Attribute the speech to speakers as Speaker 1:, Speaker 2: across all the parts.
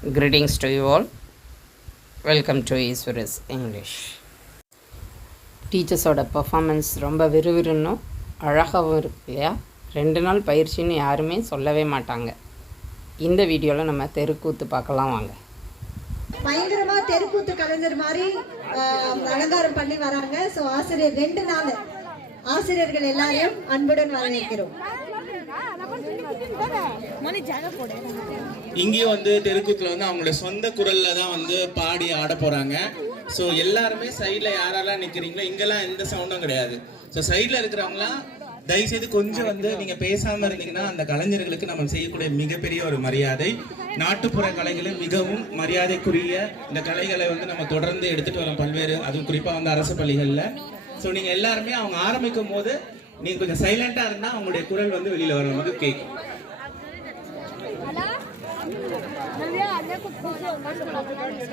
Speaker 1: Greetings to you all. Welcome to Iswaris English. டீச்சர்ஸோட performance ரொம்ப விறுவிறுன்னும் அழகாகவும் இருக்கு இல்லையா? ரெண்டு நாள் பயிற்சின்னு யாருமே சொல்லவே மாட்டாங்க. இந்த வீடியோவில் நம்ம தெருக்கூத்து பார்க்கலாம் வாங்க.
Speaker 2: பயங்கரமா தெருக்கூத்து கலைஞர் மாதிரி அலங்காரம் பண்ணி வராங்க. சோ ஆசிரியர் ரெண்டு நாள். ஆசிரியர்கள் எல்லாரையும் அன்புடன் வரவேற்கிறோம்.
Speaker 3: இங்கேயும் வந்து தெருக்கூத்தில் வந்து அவங்களோட சொந்த குரலில் தான் வந்து பாடி ஆட போகிறாங்க ஸோ எல்லாருமே சைடில் யாரெல்லாம் நிற்கிறீங்களோ இங்கெல்லாம் எந்த சவுண்டும் கிடையாது. ஸோ சைடில் இருக்கிறவங்களாம் தயவுசெய்து கொஞ்சம் வந்து நீங்கள் பேசாமல் இருந்தீங்கன்னா அந்த கலைஞர்களுக்கு நம்ம செய்யக்கூடிய மிகப்பெரிய ஒரு மரியாதை. நாட்டுப்புற கலைகளும் மிகவும் மரியாதைக்குரிய இந்த கலைகளை வந்து நம்ம தொடர்ந்து எடுத்துகிட்டு வரோம் பல்வேறு அதுவும் குறிப்பாக வந்து அரசு பள்ளிகளில். ஸோ நீங்கள் எல்லாருமே அவங்க ஆரம்பிக்கும் போது நீங்கள் கொஞ்சம் சைலண்ட்டாக இருந்தால் அவங்களுடைய குரல் வந்து வெளியில் வரும் வந்து கேட்கும்
Speaker 4: நாட்டுக்கு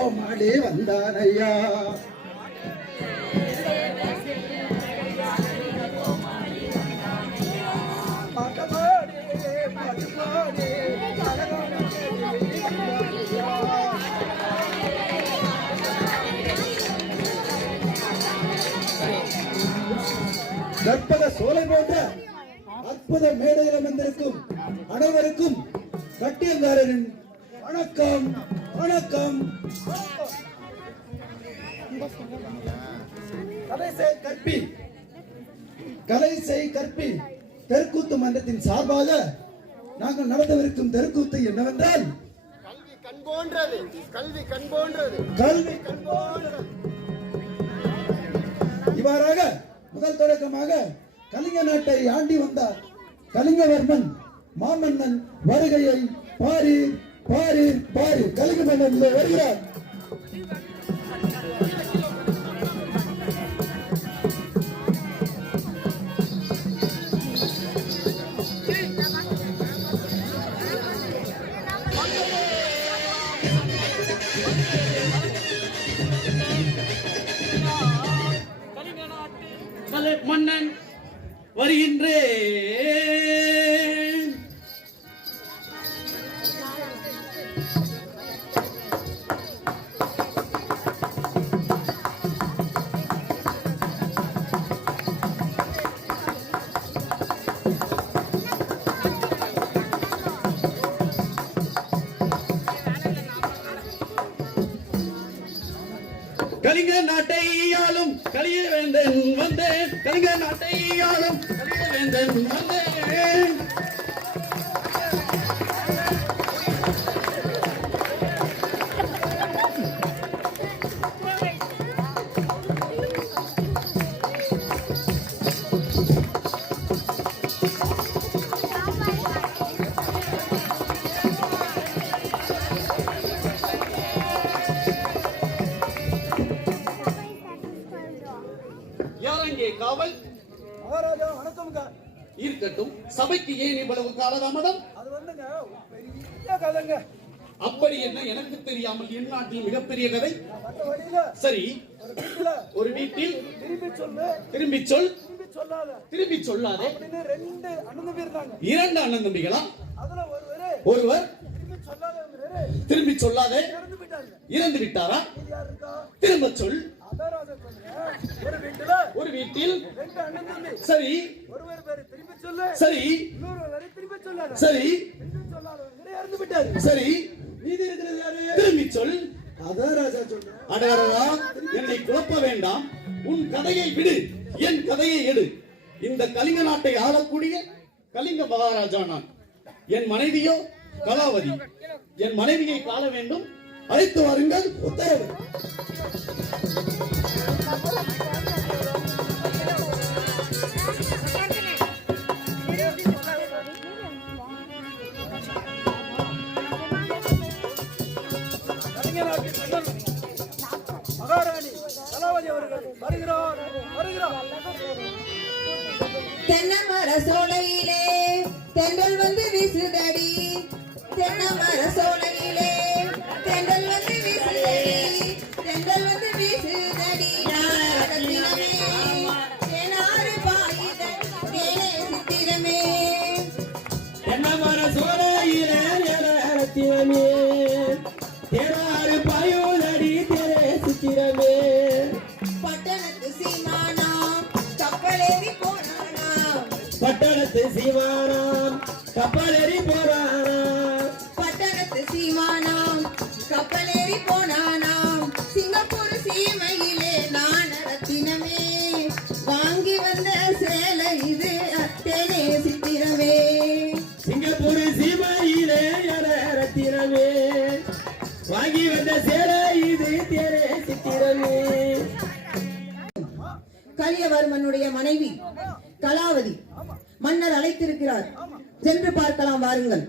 Speaker 4: கோமாளி வந்தானையா பாட்டபாடி, கற்பக சோலை போன்ற அற்புத மேடையில் அமர்ந்திருக்கும் அனைவருக்கும் கட்டியங்காரரின் வணக்கம். வணக்கம். கற்பி. கலை செய் கற்பி. தெருக்கூத்து மன்றத்தின் சார்பாக நாங்கள் நடத்தவிருக்கும் தெருக்கூத்து என்னவென்றால்
Speaker 5: கல்வி கண் போன்றது. கல்வி கண் போன்றது.
Speaker 4: கல்வி கண் போன்றது. இவ்வாறாக முதல் தொடக்கமாக கலிங்க நாட்டை ஆண்டி வந்தார். கலிங்கவர்மன் மாமன்னன் வருகையை பாரி பாரி பாரி கலிங்க மன்னன் வருகிறார்
Speaker 3: மன்னன் வருகின்றேன் காவல்
Speaker 4: மகாராஜா வணக்கம்ங்க.
Speaker 3: இருக்கட்டும். சபைக்கு ஏன் இவ்வளவு காலதாமதம்
Speaker 4: அது வந்துங்க பெரிய கதைங்க.
Speaker 3: அப்படி என்ன எனக்கு தெரியாமல் என் நாட்டில் மிகப்பெரிய கதை? சரி.
Speaker 4: ஒரு வீட்டுல திரும்பி சொல்லு.
Speaker 3: திரும்பி சொல்.
Speaker 4: திரும்பி சொல்லாத. ரெண்டு அண்ணன் இருந்தாங்க.
Speaker 3: இரண்டு அண்ணன் தம்பிகளா?
Speaker 4: அதுல ஒருவரு
Speaker 3: ஒருவர்
Speaker 4: திரும்பி
Speaker 3: சொல்லாதே.
Speaker 4: இறந்து
Speaker 3: விட்டாரா? திரும்ப சொல்.
Speaker 4: ஒரு வீட்டுல
Speaker 3: ஒரு வீட்டில்
Speaker 4: ரெண்டு அண்ணன் தம்பி.
Speaker 3: சரி.
Speaker 4: ஒருவர் பேரு திரும்பி சொல்லு.
Speaker 3: சரி.
Speaker 4: இன்னொரு பேரு சொல்லாத.
Speaker 3: சரி.
Speaker 4: சொல்லாதவங்க இறந்து போயிட்டாரு
Speaker 3: சரி.
Speaker 4: மீதி இருக்கிறது யாரு?
Speaker 3: திரும்பி சொல்.
Speaker 4: அதான் ராஜா
Speaker 3: என்னை குழப்ப வேண்டாம். உன் கதையை விடு. என் கதையை எடு. இந்த கலிங்க நாட்டை ஆளக்கூடிய கலிங்க மகாராஜா நான். என் மனைவியோ கலாவதி. என் மனைவியை காண வேண்டும். அழைத்து வாருங்கள். உத்தரவு
Speaker 4: மகாராணி தளபதி அவர்கள் வருகிறார் வருகிறார்.
Speaker 2: தென்னமர சோலையிலே தென்றல் வந்து வீசுதடி. தென்னமர சோலையிலே சித்திரமே
Speaker 6: தேராறு பாயோதடி தேரே சித்திரமே
Speaker 2: பட்டணத்து சீமானாம் கப்பலேறி போனானாம்
Speaker 6: பட்டணத்து சிவானாம் கப்பலறி போறானாம்.
Speaker 2: போனானாம். சிங்கப்பூர் சீமையிலே நானரத்தினமே வாங்கி வந்த சேலை இது அத்தேனே சித்திரமே.
Speaker 6: சிங்கப்பூர் சீமையிலே ஏலத்திரமே வாங்கி வந்த சேலை இது தேரே சித்திரமே.
Speaker 2: கலியவர்மனுடைய மனைவி கலாவதி மன்னர் அழைத்திருக்கிறார். சென்று பார்க்கலாம் வாருங்கள்.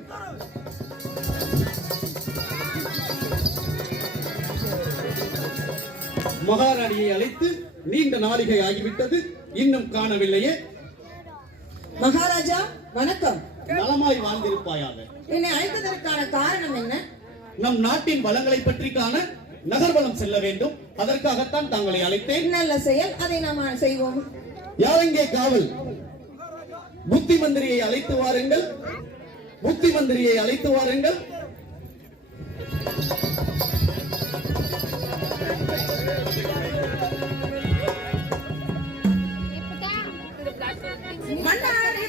Speaker 7: மகாராணியை அழைத்து நீண்ட நாளிகை ஆகிவிட்டது. இன்னும் காணவில்லையே.
Speaker 2: மகாராஜா வணக்கம்.
Speaker 7: நலமாய் வாழ்ந்திருப்பாயாக.
Speaker 2: என்னை அழைத்ததற்கான காரணம் என்ன?
Speaker 7: நம் நாட்டின் வளங்களை பற்றி காண நகர்வலம் செல்ல வேண்டும். அதற்காகத்தான் தங்களை அழைத்தேன்.
Speaker 2: நல்ல செயல் அதை நாம் செய்வோம்.
Speaker 7: யாரெங்கே காவல்? புத்தி மந்திரியை அழைத்து வாருங்கள். புத்தி மந்திரியை அழைத்து வாருங்கள்.
Speaker 6: மன்னாரி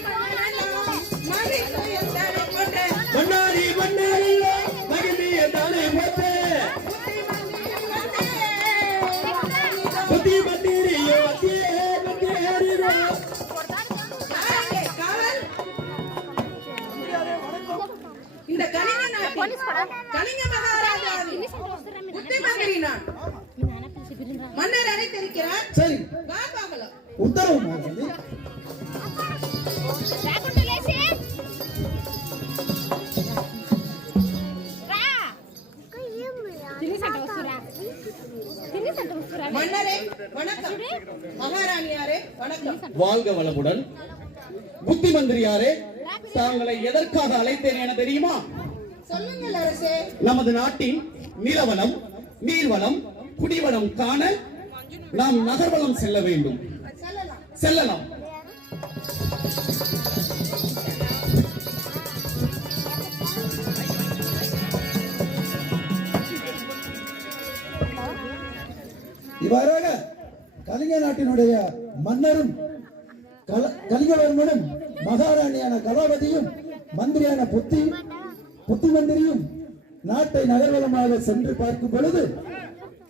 Speaker 7: வாழ்க வளமுடன். புத்தி மந்திரியாரே தாங்களை எதற்காக அழைத்தேன் என தெரியுமா? நமது நாட்டின் நிலவளம் நீர்வளம் குடிவளம் காண நாம் நகர்வலம் செல்ல வேண்டும்.
Speaker 8: சொல்லலாம்.
Speaker 4: கலிங்க நாட்டினுடைய மன்னரும் கலிங்கவர்மனும் மகாராணியான கலாபதியும் மந்திரியான புத்தி புத்தி மந்திரியும் நாட்டை நகர்வலமாக சென்று பார்க்கும் பொழுது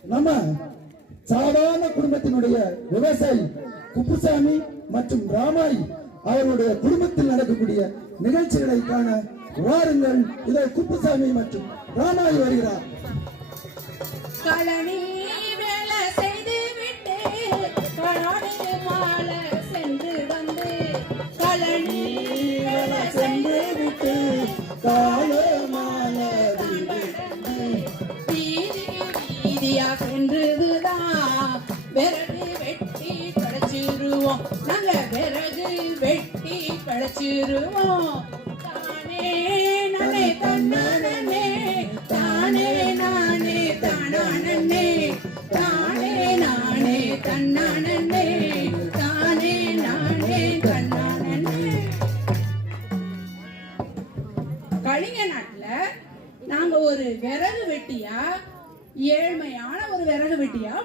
Speaker 4: நம்ம சாதாரண குடும்பத்தினுடைய விவசாயி குப்புசாமி மற்றும் ராமாய் அவருடைய குடும்பத்தில் நடக்கக்கூடிய நிகழ்ச்சிகளை காண வாருங்கள். இதை குப்புசாமி மற்றும் ராமாய் வருகிறார்.
Speaker 8: களனி அமைதியா சென்றதுதான் விறகு வெட்டி படைச்சிருவோம். நாங்க விறகு வெட்டி படைச்சிருவோம்.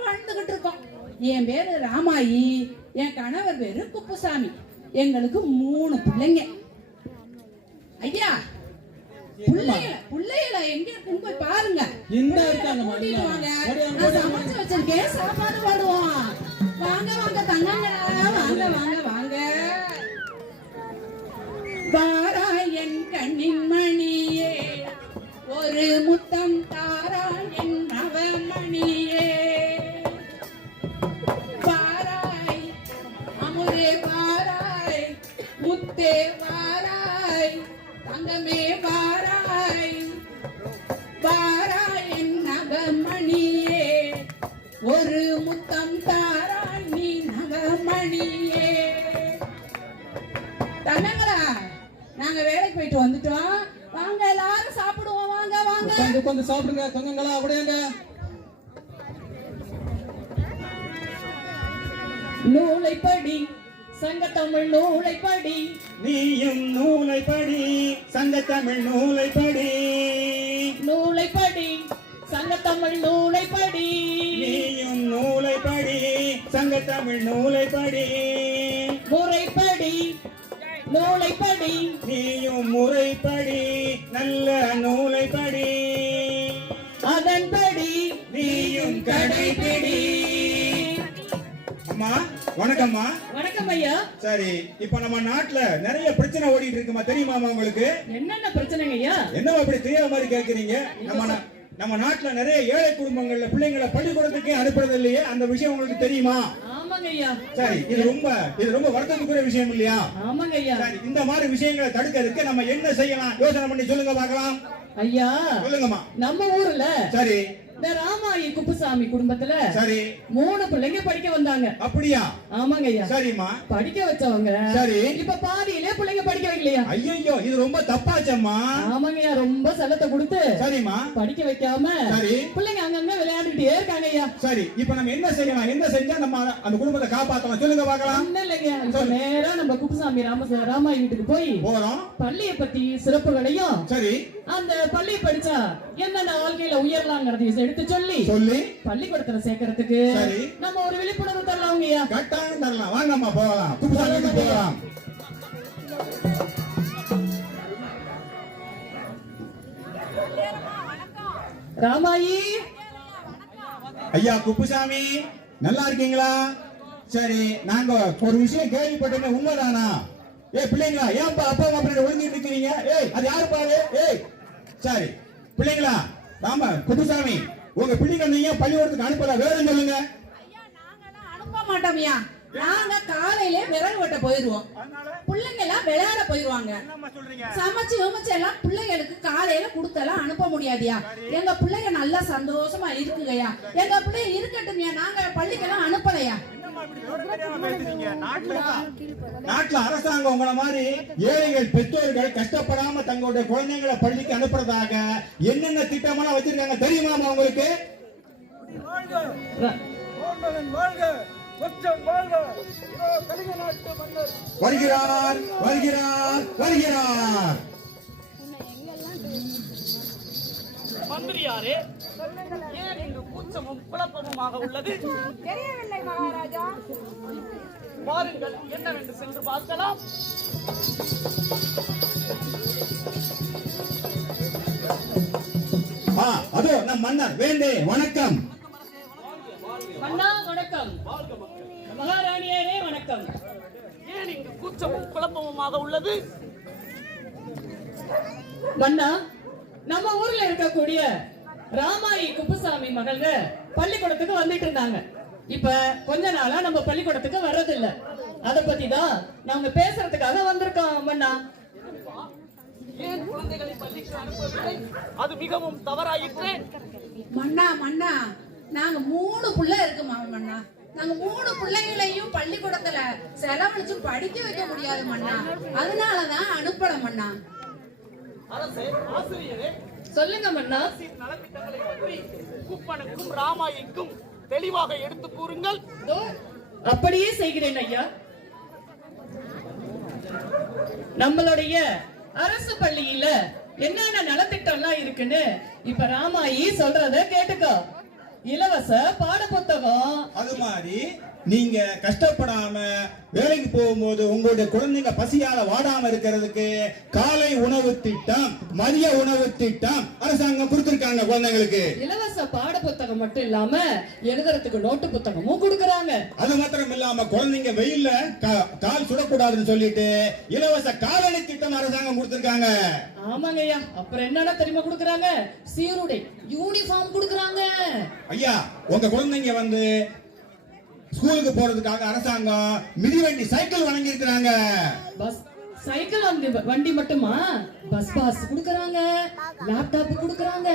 Speaker 8: வாழ்ந்துகிட்டு இருக்கோம் என் பேரு ராமாயி என் கணவர் பேரு குப்புசாமி. எங்களுக்கு மூணு பிள்ளைங்க. ஐயா பிள்ளைகள பிள்ளைகள எங்க இருக்குன்னு போய் பாருங்க. கூட்டிட்டு வாங்க. நான் சமைச்சு வச்சிருக்கேன். சாப்பாடு போடுவோம். வாங்க வாங்க தங்கங்களா வாங்க வாங்க வாங்க. வாரா என் கண்ணின் மணியே. ஒரு முத்தம் தாரா என் நவமணியே. முத்தே வாராய் தங்கமே வாராய். வாராயின் நகமணியே ஒரு முத்தம் தாராய் நீ நகமணியே.
Speaker 9: தன்னங்களா
Speaker 8: நாங்க வேலைக்கு போயிட்டு வந்துட்டோம். வாங்க எல்லாரும் சாப்பிடுவோம். வாங்க வாங்க. கொஞ்சம்
Speaker 9: கொஞ்சம் சாப்பிடுங்க. தங்கங்களா அப்படியேங்க
Speaker 10: நூ சங்க தமிழ் நூலை படி
Speaker 7: நீயும் நூலை படி சங்க தமிழ் நூலை படி
Speaker 10: நூலை படி சங்க தமிழ் நூலை படி
Speaker 7: நீயும் நூலை படி சங்க தமிழ் நூலை படி
Speaker 10: முறைப்படி நூலை படி
Speaker 7: நீயும் முறைப்படி நல்ல நூலை படி
Speaker 10: அதன்படி
Speaker 7: நீயும் கடைபிடி அம்மா வணக்கம்மா.
Speaker 10: வணக்கம் ஐயா.
Speaker 7: சரி இப்ப நம்ம நாட்டுல நிறைய பிரச்சனை ஓடிட்டு இருக்குமா? தெரியுமாமா உங்களுக்கு?
Speaker 10: என்னென்ன பிரச்சனைங்க ஐயா?
Speaker 7: என்ன அப்படி தெரியாத மாதிரி கேக்குறீங்க? நம்ம நம்ம நாட்டுல நிறைய ஏழை குடும்பங்கள்ல பிள்ளைங்களை பள்ளிக்கூடத்துக்கே அனுப்புறது இல்லையே அந்த விஷயம் உங்களுக்கு தெரியுமா? சரி இது ரொம்ப இது ரொம்ப வருத்தத்துக்குரிய விஷயம் இல்லையா? இந்த மாதிரி விஷயங்களை தடுக்கிறதுக்கு நம்ம என்ன செய்யலாம்? யோசனை பண்ணி சொல்லுங்க பார்க்கலாம்.
Speaker 10: ஐயா
Speaker 7: சொல்லுங்கம்மா.
Speaker 10: நம்ம ஊர்ல
Speaker 7: சரி.
Speaker 10: இந்த ராமாயி குப்புசாமி குடும்பத்துல
Speaker 7: சரி.
Speaker 10: மூணு பிள்ளைங்க படிக்க வந்தாங்க.
Speaker 7: அப்படியா?
Speaker 10: ஆமாங்க ஐயா.
Speaker 7: சரிம்மா.
Speaker 10: படிக்க வச்சவங்க.
Speaker 7: சரி.
Speaker 10: இப்ப பாதியிலே பிள்ளைங்க படிக்க வைக்கலையா?
Speaker 7: ஐயோ இது ரொம்ப தப்பாச்சம்மா.
Speaker 10: ஆமாங்க ஐயா ரொம்ப செல்லத்தை கொடுத்து
Speaker 7: சரிம்மா.
Speaker 10: படிக்க வைக்காம
Speaker 7: சரி.
Speaker 10: பிள்ளைங்க அங்கங்க விளையாண்டுட்டே இருக்காங்க ஐயா.
Speaker 7: சரி இப்ப நம்ம என்ன செய்யலாம்? என்ன செஞ்சா நம்ம அந்த குடும்பத்தை காப்பாத்தலாம்? சொல்லுங்க பார்க்கலாம்.
Speaker 10: ஒண்ணும் இல்லைங்க இப்ப நேரா நம்ம குப்புசாமி ராம ராமாயி வீட்டுக்கு போய்
Speaker 7: போறோம்.
Speaker 10: பள்ளிய பத்தி சிறப்புகளையும்
Speaker 7: சரி.
Speaker 10: அந்த பள்ளி படிச்சா என்னென்ன வாழ்க்கையில உயரலாங்கிறதையும் எடுத்து சொல்லி
Speaker 7: சொல்லி
Speaker 10: பள்ளிக்கூடத்துல சேர்க்கறதுக்கு
Speaker 7: சரி.
Speaker 10: நம்ம ஒரு விழிப்புணர்வு தரலாங்கய்யா
Speaker 7: கட்டாயம் தரலாம். வாங்கம்மா போகலாம். குப்புசாமிக்கு போகலாம்
Speaker 10: ராமாயி.
Speaker 7: ஐயா குப்புசாமி நல்லா இருக்கீங்களா? சரி நாங்க ஒரு விஷயம் கேள்விப்பட்டோமே உண்மைதானா? ஏய் பிள்ளைங்களா ஏன்பா அப்பா அம்மா பின்னாடி ஒளிஞ்சிட்டு இருக்கிறீங்க ஏய் அது யாரு பாரு ஏய் சரி. பிள்ளைங்களா ராம குப்புசாமி. உங்க பிள்ளைங்க நீங்க பள்ளிக்கூடத்துக்கு அனுப்பல? வேற சொல்லுங்க?
Speaker 10: அனுப்ப மாட்டோம்யா நாங்க காலையில விறகு வெட்ட போயிருவோம். பிள்ளைங்க எல்லாம் விளையாட போயிருவாங்க. சமைச்சு விமைச்சு எல்லாம் பிள்ளைங்களுக்கு காலையில கொடுத்தெல்லாம் அனுப்ப முடியாதியா? எங்க பிள்ளைங்க நல்லா சந்தோஷமா இருக்குங்கய்யா. எங்க பிள்ளைங்க இருக்கட்டும்யா நாங்க பள்ளிக்கெல்லாம் அனுப்பலையா?
Speaker 7: நாட்டுல அரசாங்கம் உங்கள மாதிரி ஏழைகள் பெற்றோர்கள் கஷ்டப்படாம தங்களுடைய குழந்தைங்களை பள்ளிக்கு அனுப்புறதாக என்னென்ன திட்டமெல்லாம் வச்சிருக்காங்க தெரியுமாமா உங்களுக்கு? வருகிறார் வருகிறார் வருகிறார்.
Speaker 11: மந்திரியாரே ஏன் இங்கு கூச்சமும் குழப்பமுமாக உள்ளது?
Speaker 12: தெரியவில்லை மகாராஜா.
Speaker 11: பாருங்கள் என்னவென்று சென்று பார்க்கலாம்.
Speaker 7: ஆ அதோ நம் மன்னர் வேண்டே வணக்கம்
Speaker 10: மன்னா வணக்கம் மகாராணியரே வணக்கம்.
Speaker 11: ஏன் இங்கு கூச்சமும் குழப்பமுமாக உள்ளது?
Speaker 10: மன்னா நம்ம ஊர்ல இருக்கக்கூடிய ராமாயி குப்புசாமி மகள்க பள்ளிக்கூடத்துக்கு வந்துட்டு இருந்தாங்க. இப்ப கொஞ்ச நாளா நம்ம பள்ளிக்கூடத்துக்கு வர்றதில்ல. அத பத்தி தான் நாங்க பேசுறதுக்காக வந்திருக்கோம் மன்னா.
Speaker 11: ஏன் குழந்தைகளை பள்ளிக்கு அனுப்பவில்லை? அது மிகவும் தவறாயிற்றே.
Speaker 10: மன்னா மன்னா நாங்க மூணு புள்ள இருக்குமா மன்னா? நாங்க மூணு பிள்ளைகளையும் பள்ளிக்கூடத்துல செலவழிச்சு படிக்க வைக்க முடியாது மண்ணா அதனாலதான் அனுப்பல
Speaker 11: மண்ணா
Speaker 10: சொல்லுங்க
Speaker 11: மண்ணா நலத்திட்டங்களை பற்றி குப்பனுக்கும் தெளிவாக எடுத்து கூறுங்கள்
Speaker 10: அப்படியே செய்கிறேன் ஐயா. நம்மளுடைய அரசு பள்ளியில என்னென்ன நலத்திட்டம்லாம் இருக்குன்னு இப்ப ராமாயி சொல்றத கேட்டுக்கோ. இலவச பாட புத்தகம்
Speaker 7: அது மாதிரி நீங்க கஷ்டப்படாம வேலைக்கு போகும்போது உங்களுடைய குழந்தைங்க பசியால வாடாம இருக்கிறதுக்கு காலை உணவு திட்டம் மதிய உணவு திட்டம் அரசாங்கம் கொடுத்திருக்காங்க குழந்தைங்களுக்கு.
Speaker 10: இலவச பாட புத்தகம் மட்டும் இல்லாம எழுதுறதுக்கு நோட்டு புத்தகமும் கொடுக்கறாங்க.
Speaker 7: அது மாத்திரம் இல்லாம குழந்தைங்க வெயில்ல கால் சுடக்கூடாதுன்னு சொல்லிட்டு இலவச காலணி திட்டம் அரசாங்கம் கொடுத்திருக்காங்க.
Speaker 10: ஆமாங்க ஐயா. அப்புறம் என்னென்ன தெரியுமா கொடுக்கறாங்க? சீருடை யூனிஃபார்ம் கொடுக்கறாங்க.
Speaker 7: ஐயா உங்க குழந்தைங்க வந்து ஸ்கூலுக்கு போறதுக்காக அரசாங்கம் மிதிவண்டி சைக்கிள் வழங்கி இருக்கிறாங்க
Speaker 10: பஸ் சைக்கிள் வண்டி வண்டி மட்டுமா? பஸ் பாஸ் குடுக்கறாங்க. லேப்டாப் குடுக்கறாங்க.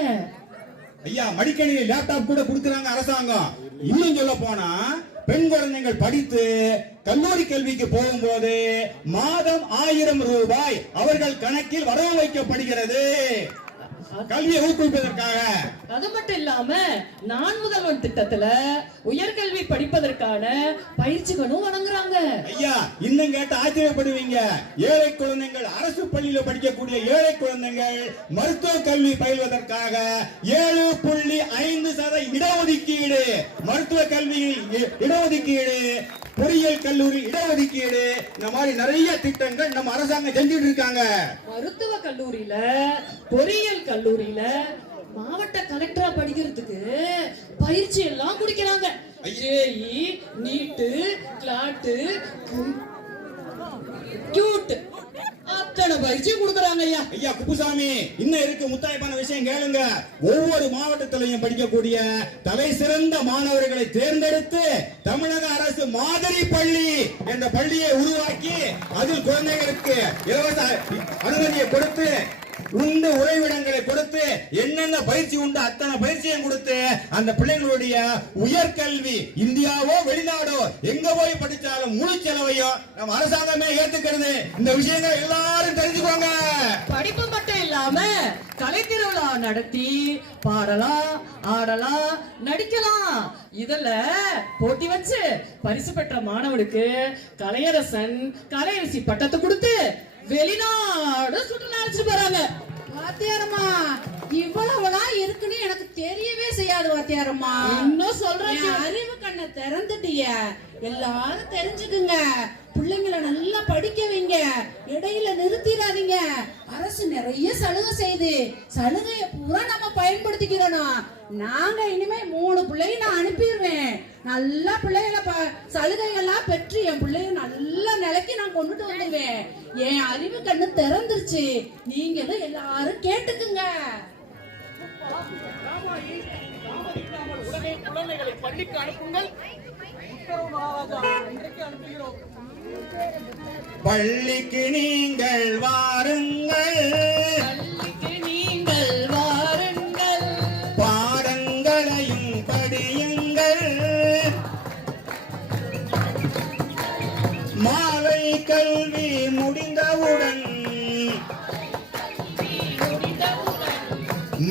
Speaker 7: ஐயா மடிக்கணினி லேப்டாப் கூட கொடுக்கறாங்க அரசாங்கம். இன்னும் சொல்ல போனா பெண் குழந்தைகள் படித்து கல்லூரி கல்விக்கு போகும்போது மாதம் ஆயிரம் ரூபாய் அவர்கள் கணக்கில் வரவு வைக்கப்படுகிறது. கல்வியை ஊக்குவிப்பதற்காக.
Speaker 10: அது மட்டும் இல்லாம நான் முதல்வன் திட்டத்துல உயர்கல்வி படிப்பதற்கான பயிற்சிகளும் வழங்குறாங்க.
Speaker 7: ஐயா இன்னும் கேட்டு ஆச்சரியப்படுவீங்க. ஏழை குழந்தைகள் அரசு பள்ளியில படிக்கக்கூடிய ஏழை குழந்தைகள் மருத்துவ கல்வி பயில்வதற்காக ஏழு புள்ளி ஐந்து சத இடஒதுக்கீடு. மருத்துவ கல்வியில் இடஒதுக்கீடு பொறியியல் கல்லூரி இடஒதுக்கீடு. இந்த மாதிரி நிறைய திட்டங்கள் நம்ம அரசாங்கம் செஞ்சுட்டு இருக்காங்க.
Speaker 10: மருத்துவ கல்லூரியில பொறியியல் கல்லூரியில மாவட்ட கலெக்டரா படிக்கிறதுக்கு பயிற்சி எல்லாம் குடிக்கிறாங்க ஜேஇ நீட்டு கிளாட்டு கியூட் அத்தனை பயிற்சி கொடுக்கறாங்க ஐயா.
Speaker 7: ஐயா குப்புசாமி இன்னும் இருக்கு முத்தாய்ப்பான விஷயம் கேளுங்க. ஒவ்வொரு மாவட்டத்திலையும் படிக்கக்கூடிய தலை சிறந்த மாணவர்களை தேர்ந்தெடுத்து தமிழக அரசு மாதிரி பள்ளி என்ற பள்ளியை உருவாக்கி அதில் குழந்தைகளுக்கு இலவச அனுமதியை கொடுத்து உண்டு உறைவிடங்களை கொடுத்து என்னென்ன பயிற்சி உண்டு அத்தனை பயிற்சியும் கொடுத்து அந்த பிள்ளைங்களுடைய உயர்கல்வி இந்தியாவோ வெளிநாடோ எங்க போய் படிச்சாலும் முழு செலவையும் நம்ம அரசாங்கமே ஏத்துக்கிறது. இந்த விஷயங்களை எல்லாரும் தெரிஞ்சுக்கோங்க.
Speaker 10: படிப்பு மட்டும் இல்லாம கலை திருவிழா நடத்தி பாடலாம் ஆடலாம் நடிக்கலாம். இதுல போட்டி வச்சு பரிசு பெற்ற மாணவனுக்கு கலையரசன் கலையரசி பட்டத்தை கொடுத்து வெளிநாடு சுற்றுலா அழைச்சிட்டு போறாங்க.
Speaker 8: வாத்தியாரம்மா இவ்வளவுலாம் இருக்குன்னு எனக்கு தெரியவே செய்யாது வாத்தியாரம்மா.
Speaker 10: இன்னும் சொல்றேன்
Speaker 8: அறிவு கண்ணை திறந்துட்டிய. எல்லாரும் தெரிஞ்சுக்குங்க. பிள்ளைங்கள நல்லா படிக்க வைங்க. இடையில அரசு நிறைய சலுகை செய்து சலுகையை பூரா நம்ம பயன்படுத்திக்கிறோம். நாங்க இனிமே மூணு பிள்ளைய நான் அனுப்பிடுவேன் நல்லா பிள்ளைகளை ப- சலுகைகள்லாம் பெற்று என் பிள்ளைய நல்ல நிலைக்கு நான் கொண்டுட்டு வந்துடுவேன். என் அறிவு கண்ணு திறந்துருச்சு. நீங்களும் எல்லாரும் கேட்டுக்குங்க.
Speaker 11: உடனே குழந்தைகளை பள்ளிக்கு அனுப்புங்கள். உத்தரவு மகாராஜா இன்றைக்கு அனுப்புகிறோம்.
Speaker 7: பள்ளிக்கு நீங்கள் வாருங்கள்.
Speaker 10: பள்ளிக்கு நீங்கள் வாருங்கள்.
Speaker 7: பாடங்களையும் படியுங்கள். மாலை கல்வி முடிந்தவுடன்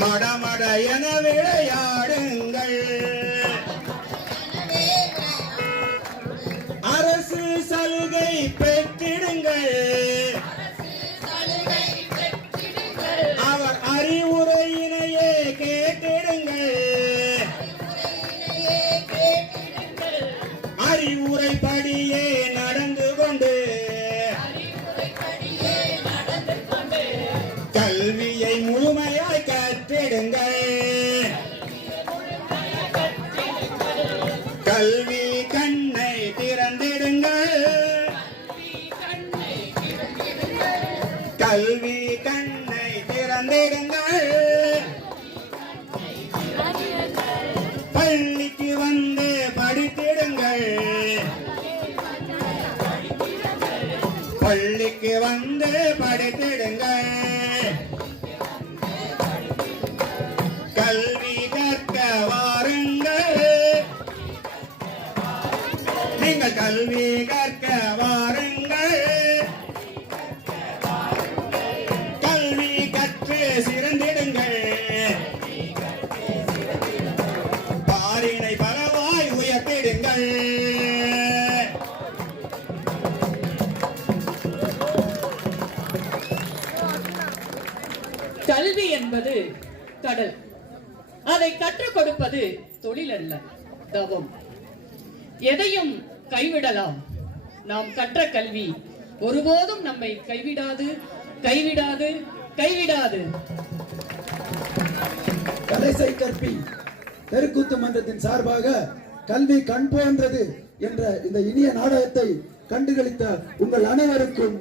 Speaker 7: மடமட என விளையாடுங்கள் கல்வி கற்க வாருங்கள். கல்வி கற்று சிறந்திடுங்கள். பாரினை பலவாய் உயர்த்திடுங்கள்.
Speaker 10: கல்வி என்பது கடல். அதை கற்றுக் கொடுப்பது தொழில் அல்ல தவம். எதையும் கைவிடலாம் நாம் கற்ற கல்வி ஒருபோதும் நம்மை கைவிடாது கைவிடாது கைவிடாது.
Speaker 4: கலைசை கற்பி தெருக்கூத்து மன்றத்தின் சார்பாக கல்வி கண் போன்றது என்ற இந்த இனிய நாடகத்தை கண்டுகளித்த உங்கள் அனைவருக்கும்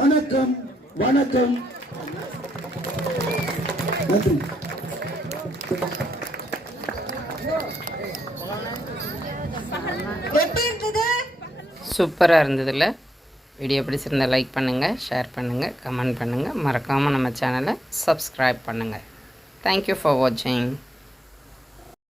Speaker 4: வணக்கம் வணக்கம். நன்றி.
Speaker 1: சூப்பராக இருந்ததில்ல வீடியோ பிடிச்சிருந்தா லைக் பண்ணுங்கள் ஷேர் பண்ணுங்கள் கமெண்ட் பண்ணுங்கள் மறக்காமல் நம்ம சேனலை சப்ஸ்கிரைப் பண்ணுங்கள் தேங்க்யூ ஃபார் வாட்சிங்